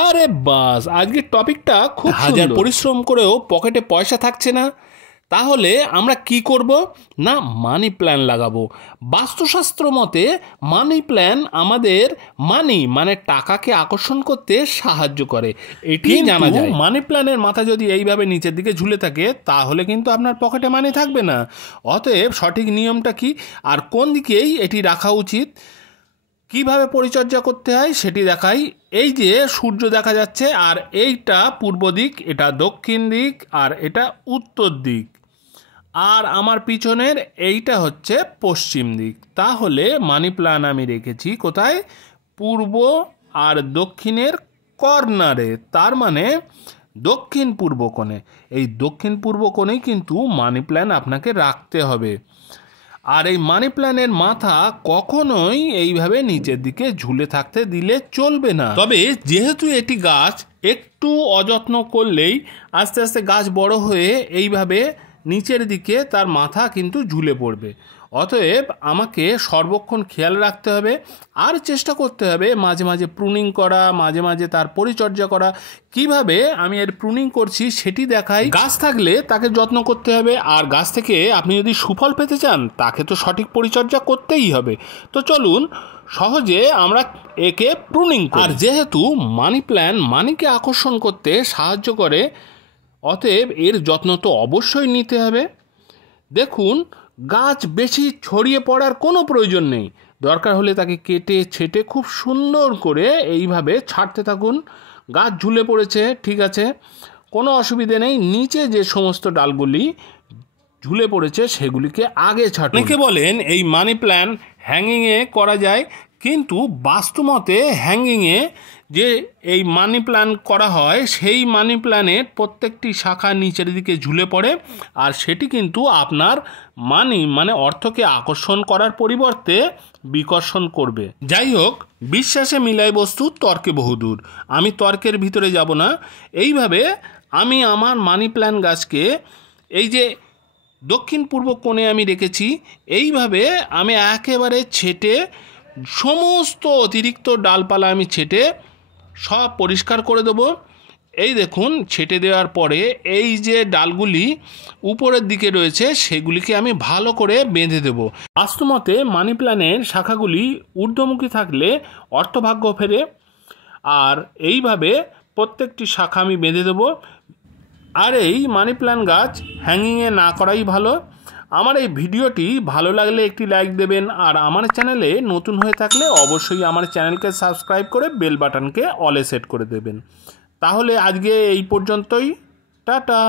আরে বাস, আজকের টপিকটা খুব হাজার পরিশ্রম করেও পকেটে পয়সা থাকছে না, তাহলে আমরা কি করব না মানি প্ল্যান লাগাবো। বাস্তুশাস্ত্র মতে মানি প্ল্যান আমাদের মানে টাকাকে আকর্ষণ করতে সাহায্য করে, এটি জানা যায়। মানি প্ল্যানের মাথা যদি এইভাবে নিচের দিকে ঝুলে থাকে তাহলে কিন্তু আপনার পকেটে মানি থাকবে না। অতএব সঠিক নিয়মটা কি আর কোন দিকেই এটি রাখা উচিত, কিভাবে পরিচর্যা করতে হয় সেটি দেখাই। এই যে সূর্য দেখা যাচ্ছে, আর এইটা পূর্ব দিক, এটা দক্ষিণ দিক, আর এটা উত্তর দিক, আর আমার পিছনের এইটা হচ্ছে পশ্চিম দিক। তাহলে মানি প্ল্যান আমি রেখেছি কোথায়? পূর্ব আর দক্ষিণের কর্নারে, তার মানে দক্ষিণ পূর্ব কোণে। এই দক্ষিণ পূর্ব কোণেই কিন্তু মানি প্ল্যান আপনাকে রাখতে হবে। আর এই মানি প্ল্যানের মাথা কখনোই এইভাবে নিচের দিকে ঝুলে থাকতে দিলে চলবে না। তবে যেহেতু এটি গাছ, একটু অযত্ন করলেই আস্তে আস্তে গাছ বড় হয়ে এইভাবে নিচের দিকে তার মাথা কিন্তু ঝুলে পড়বে। অতএব আমাকে সর্বক্ষণ খেয়াল রাখতে হবে আর চেষ্টা করতে হবে মাঝে মাঝে প্রুনিং করা, মাঝে মাঝে তার পরিচর্যা করা। কিভাবে আমি এর প্রুনিং করছি সেটি দেখাই। গাছ থাকলে তাকে যত্ন করতে হবে, আর গাছ থেকে আপনি যদি সুফল পেতে চান তাকে তো সঠিক পরিচর্যা করতেই হবে। তো চলুন সহজে আমরা একে প্রুনিং করি। আর যেহেতু মানি প্ল্যান মানিকে আকর্ষণ করতে সাহায্য করে, অতএব এর যত্ন তো অবশ্যই নিতে হবে। দেখুন, গাছ বেশি ছড়িয়ে পড়ার কোনো প্রয়োজন নেই, দরকার হলে তাকে কেটে ছেটে খুব সুন্দর করে এইভাবে ছাড়তে থাকুন। গাছ ঝুলে পড়েছে, ঠিক আছে, কোনো অসুবিধে নেই। নিচে যে সমস্ত ডালগুলি ঝুলে পড়েছে সেগুলিকে আগে ছাড়ুন। অনেকে বলেন এই মানি প্ল্যান হ্যাঙ্গিংয়ে করা যায়, কিন্তু বাস্তুমতে হ্যাঙ্গিংয়ে যে এই মানি প্ল্যান করা হয় সেই মানি প্ল্যানের প্রত্যেকটি শাখা নিচের দিকে ঝুলে পড়ে, আর সেটি কিন্তু আপনার মানে অর্থকে আকর্ষণ করার পরিবর্তে বিকর্ষণ করবে। যাই হোক, বিশ্বাসে মিলাই বস্তু, তর্কে বহুদূর। আমি তর্কের ভিতরে যাব না। এইভাবে আমি আমার মানি প্ল্যান গাছকে এই যে দক্ষিণ পূর্ব কোণে আমি রেখেছি, এইভাবে আমি একেবারে ছেটে সমস্ত অতিরিক্ত ডালপালা আমি ছেটে সব পরিষ্কার করে দেবো। এই দেখুন, ছেটে দেওয়ার পরে এই যে ডালগুলি উপরের দিকে রয়েছে সেগুলিকে আমি ভালো করে বেঁধে দেব। বাস্তুমতে মানি প্ল্যানের শাখাগুলি ঊর্ধ্বমুখী থাকলে অর্থভাগ্য ফেরে, আর এইভাবে প্রত্যেকটি শাখা আমি বেঁধে দেবো। আর এই মানি প্ল্যান গাছ হ্যাঙ্গিংয়ে না করাই ভালো। আমার এই ভিডিওটি ভালো লাগলে একটি লাইক দেবেন, আর আমার চ্যানেলে নতুন হয়ে থাকলে অবশ্যই আমার চ্যানেলকে সাবস্ক্রাইব করে বেল বাটনকে অলে সেট করে দেবেন। তাহলে আজকে এই পর্যন্তই, টাটা।